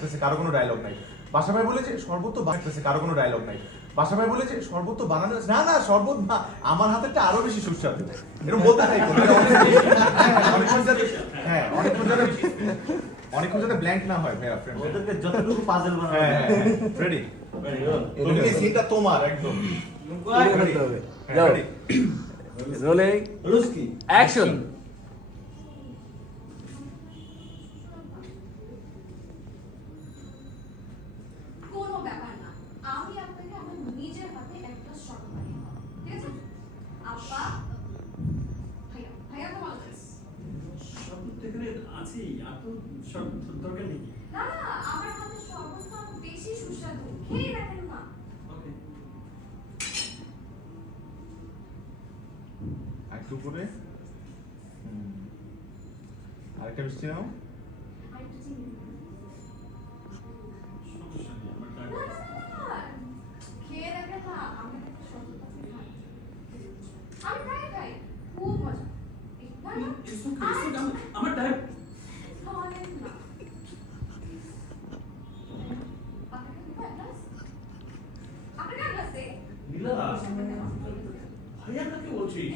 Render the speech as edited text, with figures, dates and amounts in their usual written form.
থাকতেছে, কারো কোনো ডায়লগ নাই। বাসা ভাই বলেছে শরবত তো বানাতেছে, কারো কোনো ডায়লগ নাই। বাসা ভাই বলেছে শরবত তো বানানো না না শরবত না, আমার হাতেরটা আরো বেশি সুস্বাদু। এরকম বলতে থাকো। হ্যাঁ অনেকক্ষণ যাতে ব্ল্যাঙ্ক না হয় ভাইয়া ফ্রেন্ড। ওদেরকে যতটুকু পাজল বানানো হ্যাঁ রেডি। তুমি এই সিনটা তোমার একদম। যাও রোলিং রুস্কি অ্যাকশন। কোনো ব্যাপার না, আমি আপনাকে আমার নিজের হাতে একটা শট বানিয়ে দেবো, ঠিক আছে? আপা ভাইয়া ভাইয়া তো ভালো আছে। সব এখানে আছি, আর তো সব দরকার নেই। না না, আমার হাতে শরবত তো আরো বেশি সুস্বাদু, খেয়ে দেখেন না। ওকে, একটু করে আরেকটা মিষ্টি নাও। আর একটু চিনি দিন। সমস্যা নেই, আমার টাকা না, না, না, খেয়ে দেখেন না, আমি একটা শরবত আছে খাই। আমি খাই খুব মজা। না না, আমার টাইম। খাওয়ালেন না। আপনাকে দিব এক গ্লাস? আপনাকে এক গ্লাস দে? নীলা, ভাইয়া কাকে বলছিস?